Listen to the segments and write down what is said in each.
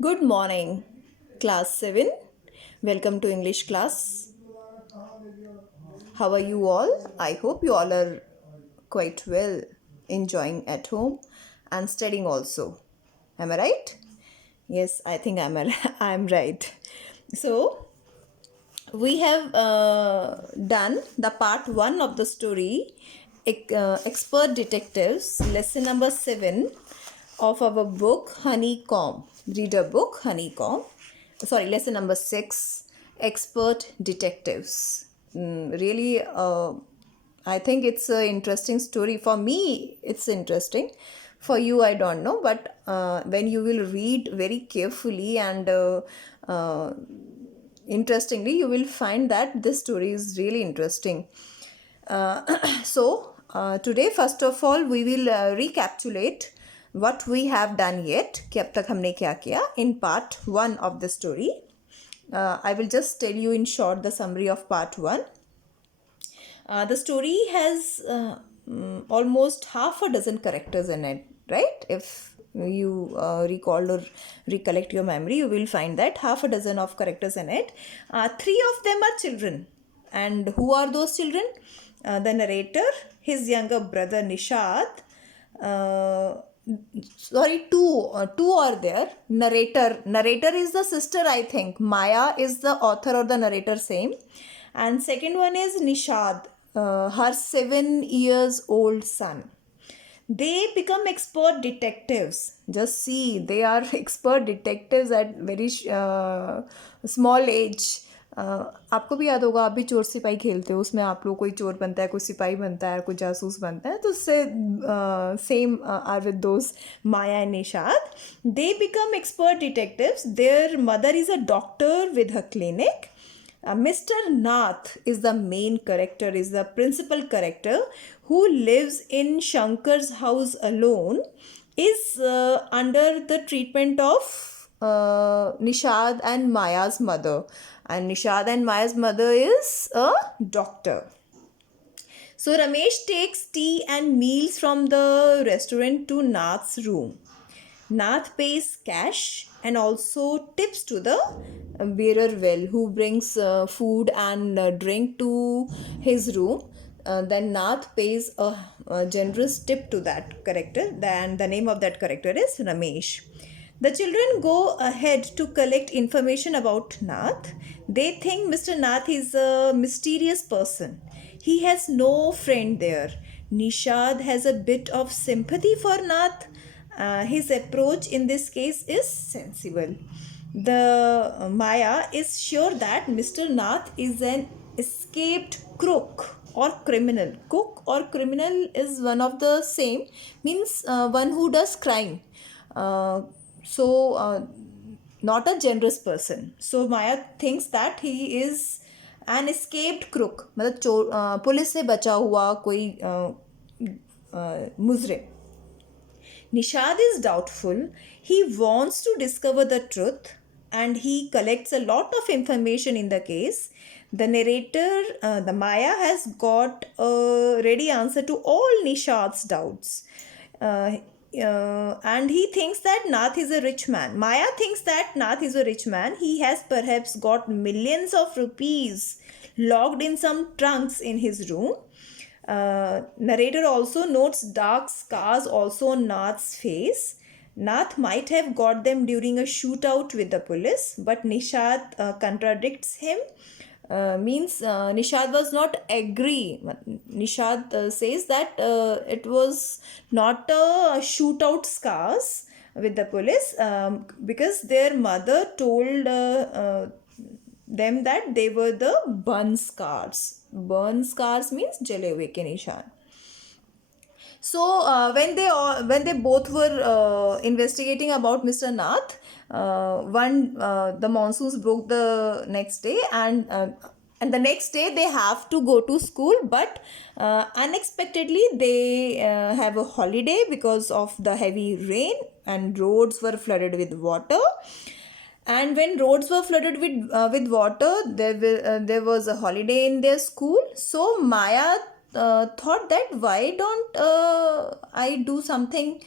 Good morning, class 7. Welcome to English class. How are you all? I hope you all are quite well, enjoying at home and studying also. Am I right? Yes, I think I'm right. So, we have done the part 1 of the story Expert Detectives, lesson number 7 of our book Honeycomb. Reader book Honeycomb. Sorry, lesson number 6, Expert Detectives. Really, I think it's an interesting story. For me, it's interesting. For you, I don't know. But when you will read very carefully and interestingly, you will find that this story is really interesting. Today, first of all, we will recapitulate what we have done yet, कि अब तक हमने क्या किया in part 1 of the story. I will just tell you in short the summary of part 1. The story has almost half a dozen characters in it, right? If you recall or recollect your memory, you will find that half a dozen of characters in it. Three of them are children. And who are those children? The narrator, his younger brother Nishad, two are there. Narrator is the sister, I think. Maya is the author or the narrator, same. And second one is Nishad, her 7 years old son. They become expert detectives. Just see, they are expert detectives at very small age. आपको भी याद होगा, आप भी चोर सिपाही खेलते हो, उसमें आप लोग कोई चोर बनता है, कोई सिपाही बनता है, कोई जासूस बनता है, तो उससे same are with those Maya and Nishad. They become expert detectives. Their mother is a doctor with her clinic. Mr. Nath is the main character, is the principal character who lives in Shankar's house alone, is under the treatment of Nishad and Maya's mother. And Nishad and Maya's mother is a doctor. So Ramesh takes tea and meals from the restaurant to Nath's room. Nath pays cash and also tips to the bearer well who brings food and drink to his room. Then Nath pays a generous tip to that character. Then the name of that character is Ramesh. The children go ahead to collect information about Nath. They think Mr. Nath is a mysterious person. He has no friend there. Nishad has a bit of sympathy for Nath. His approach in this case is sensible. The Maya is sure that Mr. Nath is an escaped crook or criminal. Cook or criminal is one of the same, means one who does crime. Not a generous person. So Maya thinks that he is an escaped crook, मतलब चोर police से बचा हुआ कोई मुजरिम. Nishad is doubtful. He wants to discover the truth and he collects a lot of information in the case. The narrator, the Maya, has got a ready answer to all Nishad's doubts. And he thinks that Nath is a rich man. Maya thinks that Nath is a rich man. He has perhaps got millions of rupees locked in some trunks in his room. Narrator also notes dark scars also on Nath's face. Nath might have got them during a shootout with the police, but Nishad contradicts him. Nishad was not agree. Nishad says that it was not a shootout scars with the police because their mother told them that they were the burn scars. Burn scars means jale hue ke nishan. So when they both were investigating about Mr. Nath, the monsoons broke the next day, and the next day they have to go to school, but unexpectedly they have a holiday because of the heavy rain and roads were flooded with water. And when roads were flooded with water, there was a holiday in their school. So Maya thought that why don't I do something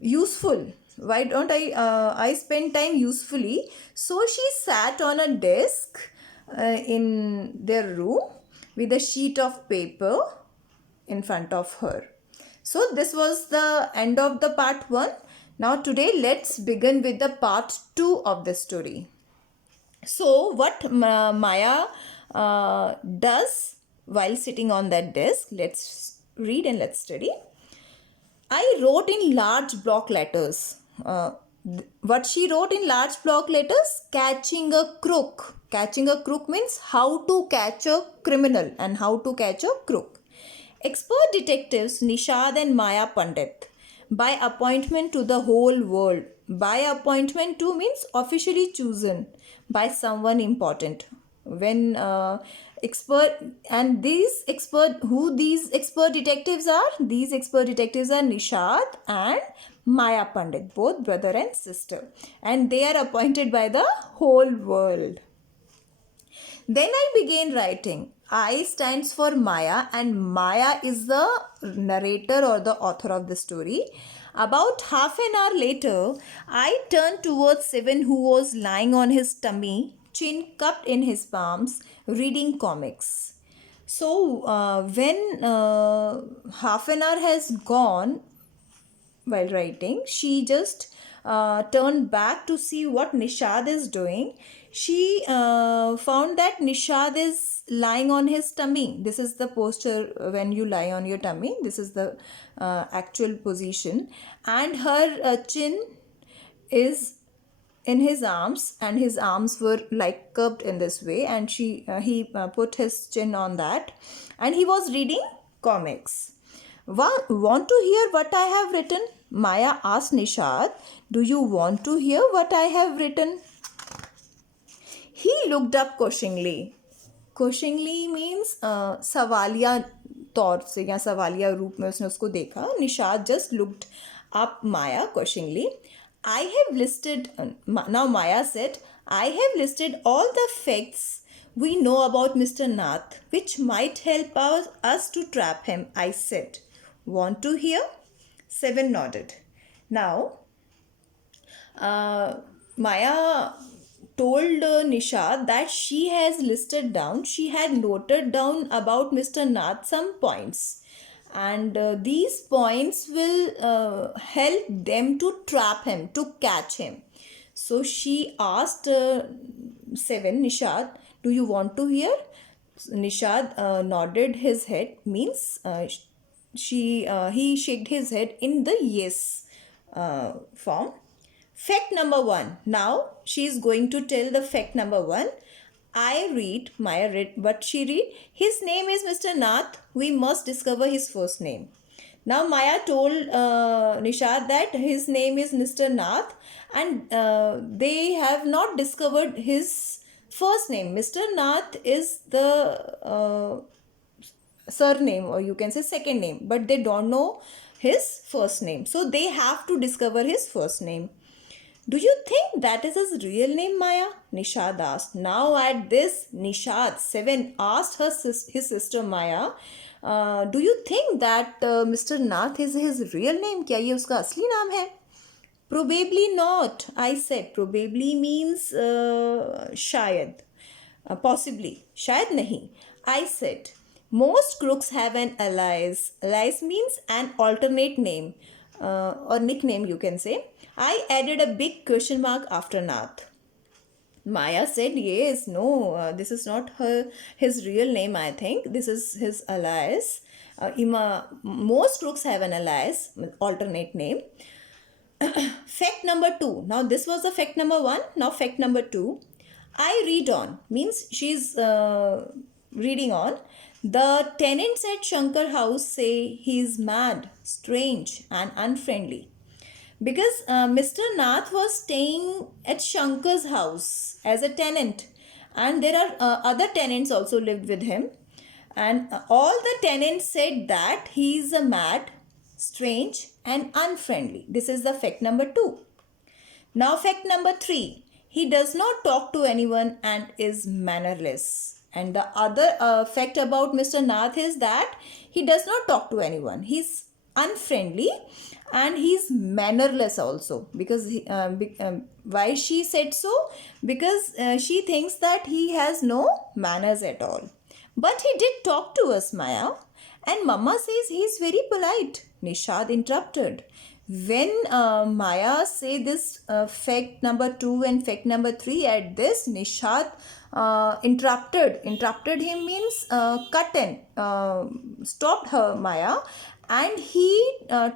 useful? why don't I spend time usefully? So she sat on a desk in their room with a sheet of paper in front of her. So this was the end of the part 1. Now today let's begin with the part 2 of the story. So what Maya does while sitting on that desk, let's read and let's study. I wrote in large block letters. What she wrote in large block letters? Catching a crook. Catching a crook means how to catch a criminal and how to catch a crook. Expert detectives Nishad and Maya Pandit by appointment to the whole world. By appointment to means officially chosen by someone important. When expert, and these expert detectives are? These expert detectives are Nishad and Maya Pandit, both brother and sister, and they are appointed by the whole world. Then I began writing. I stands for Maya, and Maya is the narrator or the author of the story. About half an hour later, I turned towards Seven, who was lying on his tummy, chin cupped in his palms, reading comics. So when half an hour has gone while writing, she just turned back to see what Nishad is doing. She found that Nishad is lying on his tummy. This is the posture when you lie on your tummy. This is the actual position. And her chin is in his arms, and his arms were like curved in this way, and he put his chin on that, and he was reading comics. Want to hear what I have written? Maya asked Nishad. Do you want to hear what I have written? He looked up questioningly. Questioningly means सवालिया तौर से या सवालिया रूप में उसने उसको देखा. Nishad just looked up Maya questioningly. I have listed, now Maya said, I have listed all the facts we know about Mr. Nath, which might help us to trap him, I said. Want to hear? Seven nodded. Now, Maya told Nishad that she has listed down, she had noted down about Mr. Nath some points. And these points will help them to trap him, to catch him. So she asked Seven, Nishad, do you want to hear? Nishad nodded his head, means he shook his head in the yes form. Fact number 1. Now she is going to tell the fact number 1. Maya read what she read. His name is Mr. Nath. We must discover his first name. Now Maya told Nishad that his name is Mr. Nath, and they have not discovered his first name. Mr. Nath is the surname, or you can say second name, but they don't know his first name. So they have to discover his first name. Do you think that is his real name, Maya? Nishad asked. Now at this, Nishad, Seven, asked his sister Maya, do you think that Mr. Nath is his real name? क्या ये उसका असली नाम है? Probably not, I said. Probably means शायद, possibly. शायद नहीं. I said, most crooks have an alias. Alias means an alternate name or nickname, you can say. I added a big question mark after Nath. Maya said, yes, no, this is not his real name, I think. This is his alias. Most crooks have an alias, alternate name. Fact number 2. Now this was the fact number 1. Now fact number 2. I read on, means she's reading on. The tenants at Shankar house say he is mad, strange and unfriendly. Because Mr. Nath was staying at Shankar's house as a tenant, and there are other tenants also lived with him, and all the tenants said that he is a mad, strange and unfriendly. This is the fact number 2. Now fact number 3. He does not talk to anyone and is mannerless. And the other fact about Mr. Nath is that he does not talk to anyone. He's unfriendly and he's mannerless also, because why she said so? Because she thinks that he has no manners at all. But he did talk to us, Maya, and Mama says he's very polite. Nishad interrupted. When Maya say this fact number 2 and fact number 3, at this Nishad interrupted him means cut in, stopped her, Maya, and he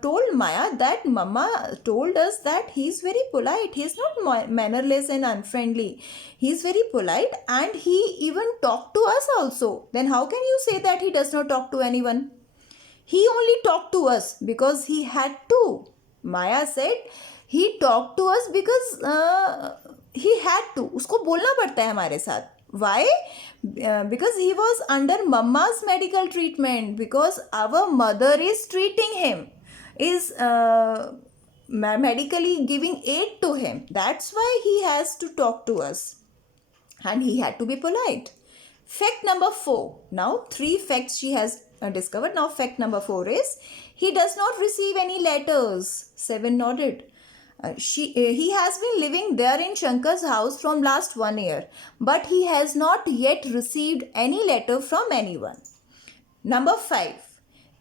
told Maya that Mama told us that he's very polite, he's not mannerless and unfriendly, he's very polite, and he even talked to us also. Then how can you say that he does not talk to anyone? He only talked to us because he had to. Maya said he talked to us because he had to. उसको बोलना पड़ता है हमारे साथ. Why? Because he was under Mama's medical treatment. Because our mother is treating him, is medically giving aid to him. That's why he has to talk to us. And he had to be polite. Fact number 4. Now 3 facts she has discovered. Now fact number 4 is he does not receive any letters. 7 nodded. He has been living there in Shankar's house from last 1 year, but he has not yet received any letter from anyone. Number 5.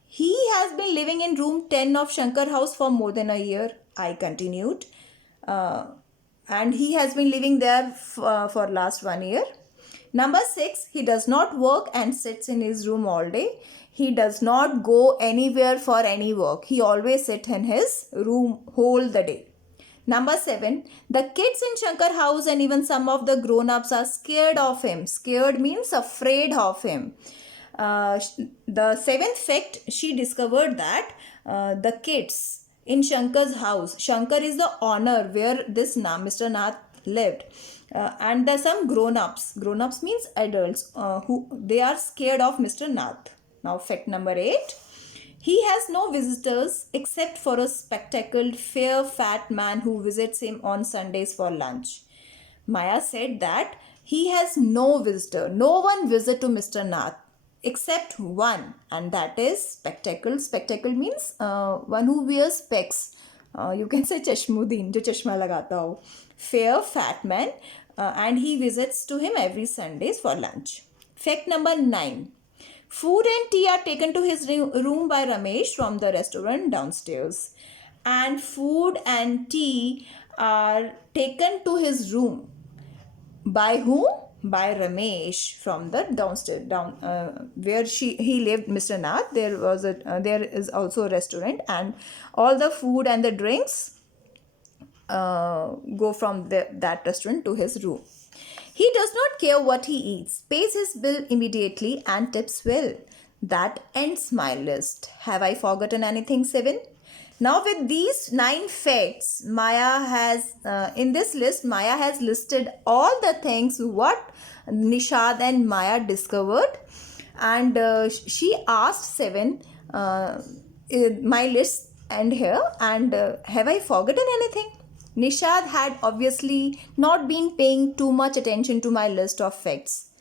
He has been living in room 10 of Shankar house for more than a year. I continued. And he has been living there for last 1 year. Number 6, he does not work and sits in his room all day. He does not go anywhere for any work. He always sits in his room whole the day. Number 7, the kids in Shankar house and even some of the grown-ups are scared of him. Scared means afraid of him. The 7th fact, she discovered that the kids in Shankar's house, Shankar is the owner where this Mr. Nath lived. And there's some grown-ups. Grown-ups means adults who they are scared of Mr. Nath. Now fact number 8. He has no visitors except for a spectacled, fair, fat man who visits him on Sundays for lunch. Maya said that he has no visitor. No one visit to Mr. Nath except one, and that is spectacle. Spectacle means one who wears specs. You can say chashmuddin, jo chashma lagata ho. Fair, fat man, and he visits to him every Sundays for lunch. Fact number 9. Food and tea are taken to his room by Ramesh from the restaurant downstairs. And food and tea are taken to his room. By whom? By Ramesh from the downstairs, where he lived, Mr. Nath. There is also a restaurant, and all the food and the drinks go from that restaurant to his room. He does not care what he eats, pays his bill immediately and tips well. That ends my list. Have I forgotten anything, 7? Now with these 9 facts, Maya has, in this list, Maya has listed all the things what Nishad and Maya discovered. And she asked 7, my list end here, and have I forgotten anything? Nishad had obviously not been paying too much attention to my list of facts.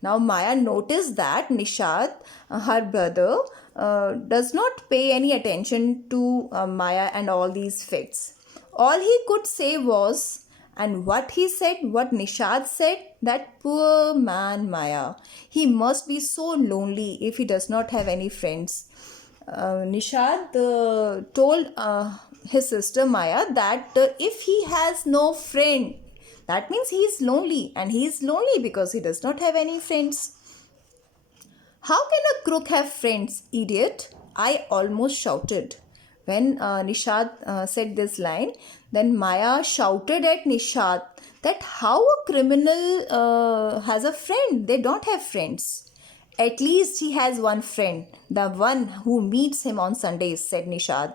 Now Maya noticed that Nishad, her brother, does not pay any attention to Maya and all these facts. All he could say was, and what he said, what Nishad said, that poor man Maya, he must be so lonely if he does not have any friends. Nishad told his sister Maya that if he has no friend, that means he is lonely, and he is lonely because he does not have any friends. How can a crook have friends, idiot? I almost shouted. When Nishad said this line, then Maya shouted at Nishad that how a criminal has a friend? They don't have friends. At least he has one friend, the one who meets him on Sundays, said Nishad.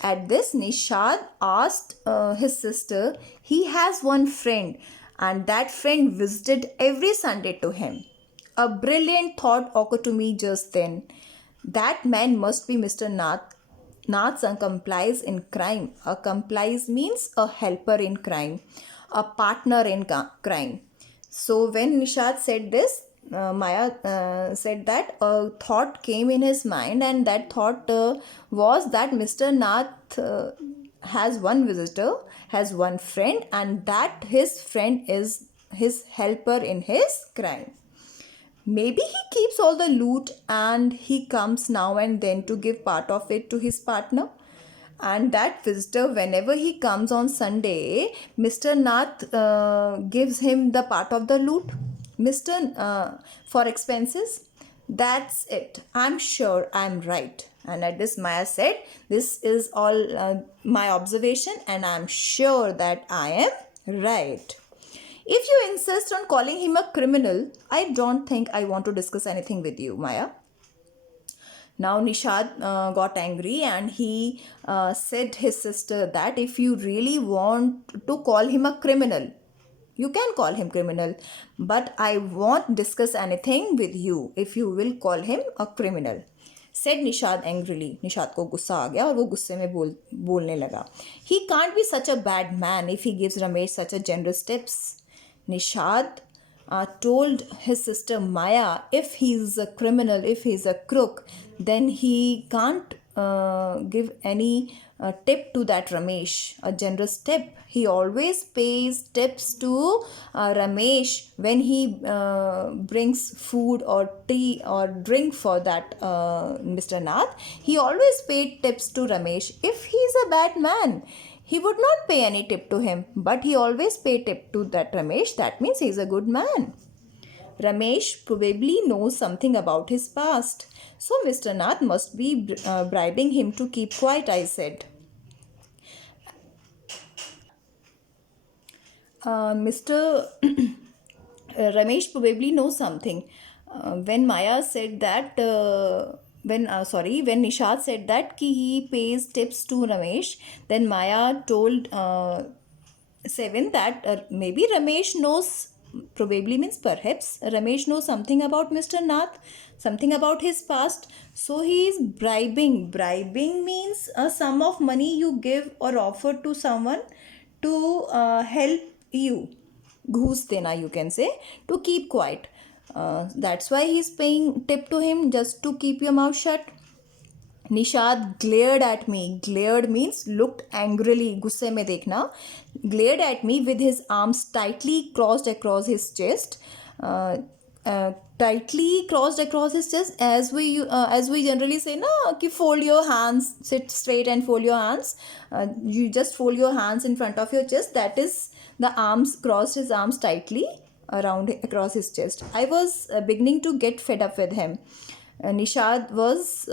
At this, Nishad asked his sister, he has one friend, and that friend visited every Sunday to him. A brilliant thought occurred to me just then. That man must be Mr. Nath. Nath's accomplice in crime. Accomplice means a helper in crime, a partner in crime. So when Nishad said this, Maya said that a thought came in his mind, and that thought was that Mr. Nath has one visitor, has one friend, and that his friend is his helper in his crime. Maybe he keeps all the loot and he comes now and then to give part of it to his partner. And that visitor, whenever he comes on Sunday, Mr. Nath gives him the part of the loot, for expenses. That's it. I'm sure I'm right. And at this, Maya said, this is all my observation, and I'm sure that I am right. If you insist on calling him a criminal, I don't think I want to discuss anything with you, Maya. Now Nishad got angry, and he said his sister that if you really want to call him a criminal, you can call him criminal, but I won't discuss anything with you if you will call him a criminal. Said Nishad angrily. Nishad को गुस्सा आ गया और वो गुस्से में बोलने लगा. He can't be such a bad man if he gives Ramesh such a generous tips. Nishad told his sister Maya, if he's a criminal, if he's a crook, then he can't give any tip to that Ramesh, a generous tip. He always pays tips to Ramesh when he brings food or tea or drink for that Mr. Nath. He always paid tips to Ramesh. If he's a bad man, he would not pay any tip to him, but he always paid tip to that Ramesh. That means he's a good man. Ramesh probably knows something about his past. So Mr. Nath must be bribing him to keep quiet, I said. Mr. Ramesh probably knows something. When Maya said that, when Nishad said that he pays tips to Ramesh, then Maya told Seven that maybe Ramesh knows, probably means perhaps Ramesh knows something about Mr. Nath, something about his past. So he is bribing. Bribing means a sum of money you give or offer to someone to help you. Ghus dena, you can say, to keep quiet. That's why he's paying tip to him, just to keep your mouth shut. Nishad glared at me. Glared means looked angrily, gusse mein dekhna. Glared at me with his arms tightly crossed across his chest. Tightly crossed across his chest, as we generally say, na, ki fold your hands, sit straight and fold your hands. You just fold your hands in front of your chest. That is the arms, crossed his arms tightly across his chest. I was beginning to get fed up with him. Nishad was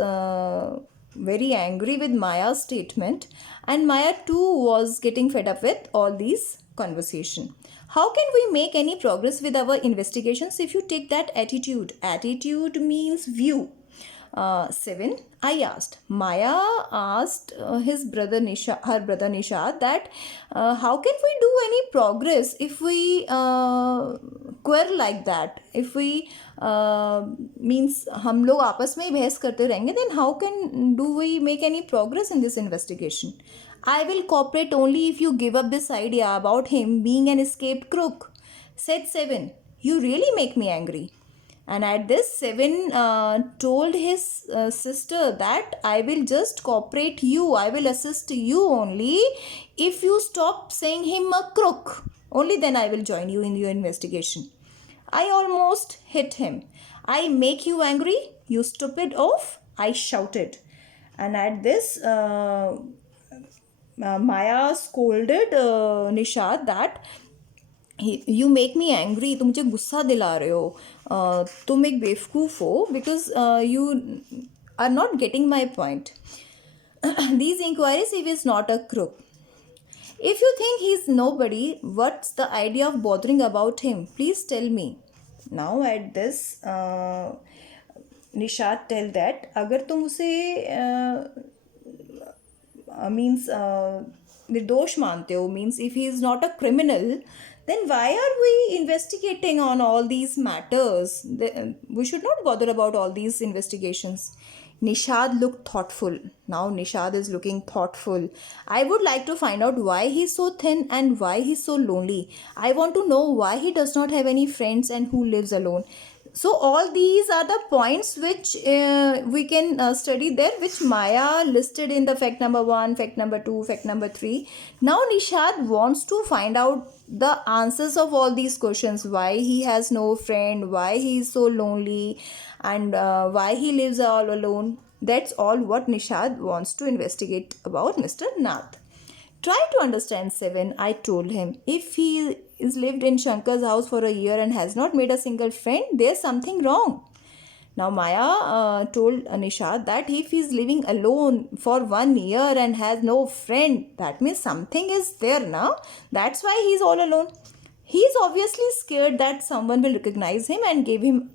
very angry with Maya's statement, and Maya too was getting fed up with all these conversation. How can we make any progress with our investigations if you take that attitude? Attitude means view. 7. I asked. Maya asked her brother Nishad that how can we do any progress if we quarrel like that? If we means हम लोग आपस में ही बहस करते रहेंगे, then how do we make any progress in this investigation? I will cooperate only if you give up this idea about him being an escaped crook. Said 7. You really make me angry. And at this, 7 told his sister that I will just cooperate you, I will assist you only if you stop saying him a crook. Only then I will join you in your investigation. I almost hit him. I make you angry, you stupid oaf, I shouted. And at this, Maya scolded Nishad that you make me angry, तुम मुझे गुस्सा दिला रहे हो, तुम एक बेवकूफ़ हो, because you are not getting my point. These inquiries, he is not a crook. If you think he's nobody, what's the idea of bothering about him? Please tell me. Now at this, Nishad tell that अगर तुम उसे means निर्दोष मानते हो, means if he is not a criminal, then why are we investigating on all these matters? We should not bother about all these investigations. Nishad looked thoughtful. Now Nishad is looking thoughtful. I would like to find out why he's so thin and why he's so lonely. I want to know why he does not have any friends and who lives alone. So all these are the points which we can study there, which Maya listed in the fact number 1, fact number 2, fact number 3. Now Nishad wants to find out the answers of all these questions: why he has no friend, why he is so lonely, and why he lives all alone. That's all what Nishad wants to investigate about Mr. Nath. Try to understand 7, I told him. If he is lived in Shankar's house for a year and has not made a single friend, there's something wrong. Now Maya told Nishad that if he is living alone for 1 year and has no friend, that means something is there now. That's why he's all alone. He's obviously scared that someone will recognize him and give him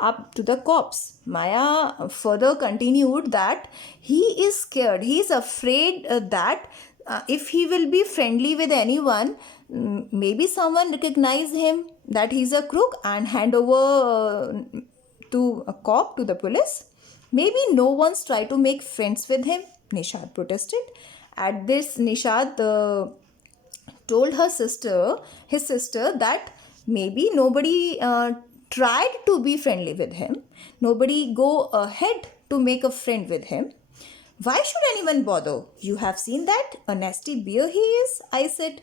up to the cops. Maya further continued that he is scared. He is afraid that if he will be friendly with anyone, maybe someone recognize him that he's a crook and hand over to a cop, to the police. Maybe no one's try to make friends with him, Nishad protested. At this, Nishad told his sister, that maybe nobody tried to be friendly with him. Nobody go ahead to make a friend with him. Why should anyone bother? You have seen that? A nasty bear he is, I said.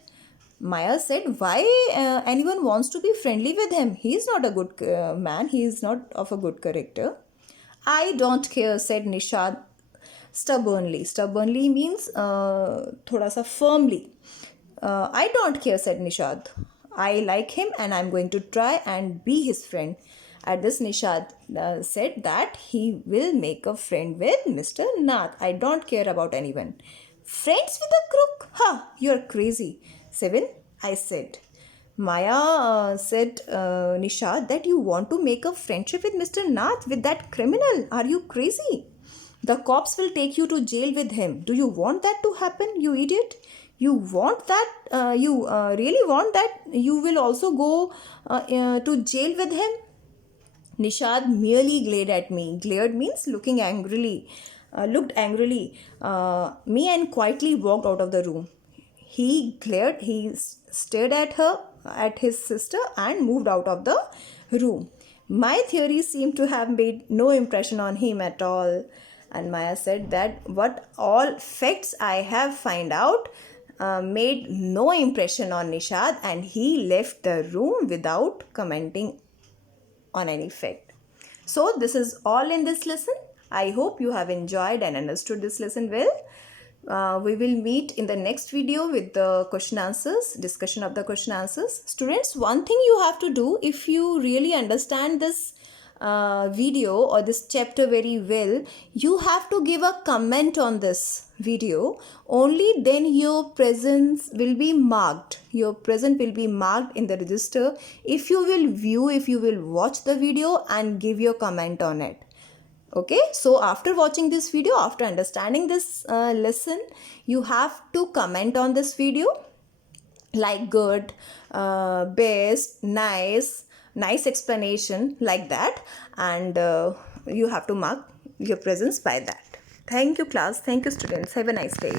Maya said, why anyone wants to be friendly with him? He is not a good man. He is not of a good character. I don't care, said Nishad stubbornly. Stubbornly means thoda sa firmly. I don't care, said Nishad. I like him and I'm going to try and be his friend. At this, Nishad said that he will make a friend with Mr. Nath. I don't care about anyone. Friends with a crook? Ha, you're crazy. 7, I said. Maya said, Nishad, that you want to make a friendship with Mr. Nath, with that criminal. Are you crazy? The cops will take you to jail with him. Do you want that to happen, you idiot? You want that? You really want that you will also go to jail with him? Nishad merely glared at me. Glared means looking angrily. Looked angrily me and quietly walked out of the room. He glared, he stared at her, at his sister, and moved out of the room. My theory seemed to have made no impression on him at all. And Maya said that what all facts I have find out made no impression on Nishad, and he left the room without commenting on any fact. So this is all in this lesson. I hope you have enjoyed and understood this lesson well. We will meet in the next video with the question answers, discussion of the question answers. Students, one thing you have to do, if you really understand this video or this chapter very well, you have to give a comment on this video. Only then your presence will be marked. Your presence will be marked in the register if you will view, if you will watch the video and give your comment on it. Okay, so after watching this video, after understanding this lesson, you have to comment on this video like good, best, nice explanation, like that, and you have to mark your presence by that. Thank you, class. Thank you, students. Have a nice day.